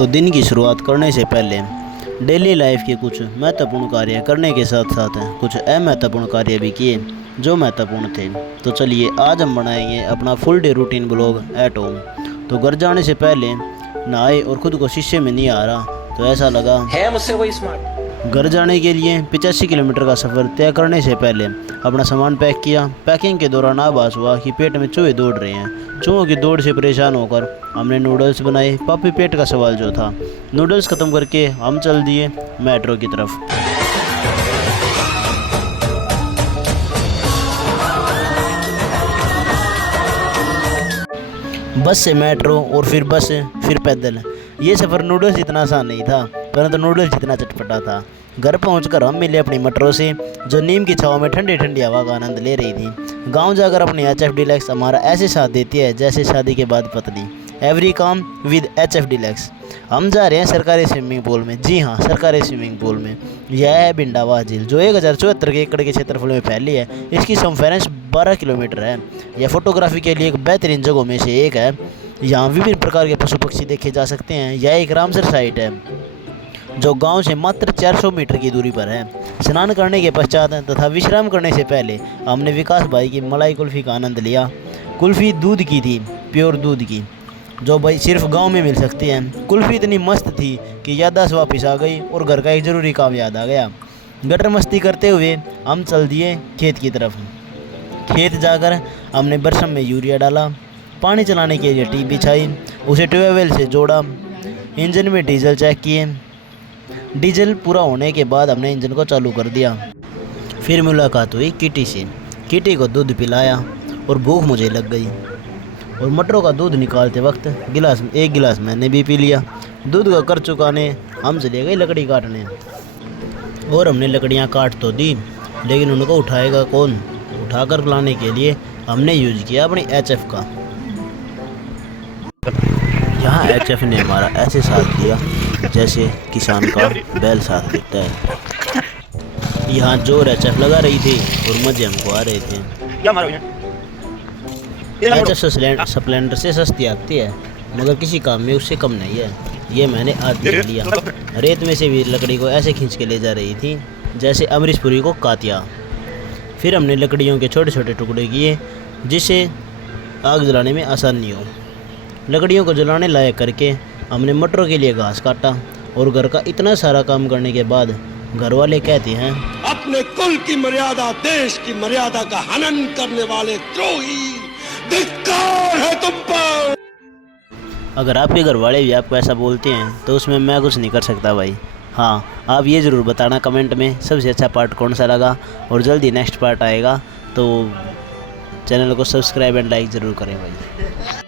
तो दिन की शुरुआत करने से पहले डेली लाइफ के कुछ महत्वपूर्ण कार्य करने के साथ साथ कुछ अमहत्वपूर्ण कार्य भी किए जो महत्वपूर्ण थे। तो चलिए आज हम बनाएंगे अपना full day routine blog at home. तो घर जाने से पहले नहाए और ख़ुद को शीशे में नहीं आ रहा तो ऐसा लगा है मुझसे कोई स्मार्ट। घर जाने के लिए 85 किलोमीटर का सफ़र तय करने से पहले अपना सामान पैक किया। पैकिंग के दौरान आभास हुआ कि पेट में चूहे दौड़ रहे हैं। चूहों की दौड़ से परेशान होकर हमने नूडल्स बनाए। पापी पेट का सवाल जो था, नूडल्स ख़त्म करके हम चल दिए मेट्रो की तरफ। बस से मेट्रो और फिर बस फिर पैदल। ये सफ़र नूडल्स इतना आसान नहीं था परंतु नूडल्स जितना चटपटा था। घर पहुंचकर हम मिले अपनी मटरों से जो नीम की छाँव में ठंडी ठंडी हवा का आनंद ले रही थी। गांव जाकर अपनी HF डीलक्स हमारा ऐसे साथ देती है जैसे शादी के बाद पत्नी। एवरी काम विद HF डीलक्स। हम जा रहे हैं सरकारी स्विमिंग पूल में। जी हाँ, सरकारी स्विमिंग पूल में। यह है भिंडावा झील जो 1074 एकड़ के क्षेत्रफल में फैली है। इसकी सरफेरेंस 12 किलोमीटर है। यह फोटोग्राफी के लिए एक बेहतरीन जगहों में से एक है। यहाँ विभिन्न प्रकार के पशु पक्षी देखे जा सकते हैं। यह एक रामसर साइट है जो गांव से मात्र 400 मीटर की दूरी पर है। स्नान करने के पश्चात तथा विश्राम करने से पहले हमने विकास भाई की मलाई कुल्फ़ी का आनंद लिया। कुल्फ़ी दूध की थी, प्योर दूध की, जो भाई सिर्फ गांव में मिल सकती है। कुल्फ़ी इतनी मस्त थी कि याददाश्त वापस आ गई और घर का एक ज़रूरी काम याद आ गया। गटर मस्ती करते हुए हम चल दिए खेत की तरफ। खेत जाकर हमने बरसम में यूरिया डाला, पानी चलाने के लिए टी बिछाई, उसे ट्यूबवेल से जोड़ा, इंजन में डीजल चेक किए। डीजल पूरा होने के बाद हमने इंजन को चालू कर दिया। फिर मुलाकात हुई किटी से। किटी को दूध पिलाया और भूख मुझे लग गई और मटरों का दूध निकालते वक्त एक गिलास मैंने भी पी लिया। दूध का कर चुकाने हम चले गए लकड़ी काटने और हमने लकड़ियाँ काट तो दी लेकिन उनको उठाएगा कौन। उठाकर लाने के लिए हमने यूज किया अपनी HF का। यहाँ HF ने हमारा ऐसे साथ दिया जैसे किसान का बैल साथ देता है। यहाँ जोर HF लगा रही थी और मजे हमको आ रहे थे। HF स्प्लेंडर से सस्ती आती है मगर किसी काम में उससे कम नहीं है। ये मैंने आज देख लिया। रेत में से भी लकड़ी को ऐसे खींच के ले जा रही थी जैसे अमरीश पुरी को कातिया। फिर हमने लकड़ियों के छोटे छोटे टुकड़े किए जिससे आग जलाने में आसानी हो। लकड़ियों को जलाने लायक करके हमने मटरों के लिए घास काटा और घर का इतना सारा काम करने के बाद घर वाले कहते हैं, अपने कुल की मर्यादा, देश की मर्यादा का हनन करने वाले द्रोही, धिक्कार है तुम पर। अगर आपके घर वाले भी आपको ऐसा बोलते हैं तो उसमें मैं कुछ नहीं कर सकता भाई। हाँ, आप ये ज़रूर बताना कमेंट में सबसे अच्छा पार्ट कौन सा लगा और जल्दी नेक्स्ट पार्ट आएगा तो चैनल को सब्सक्राइब एंड लाइक ज़रूर करें भाई।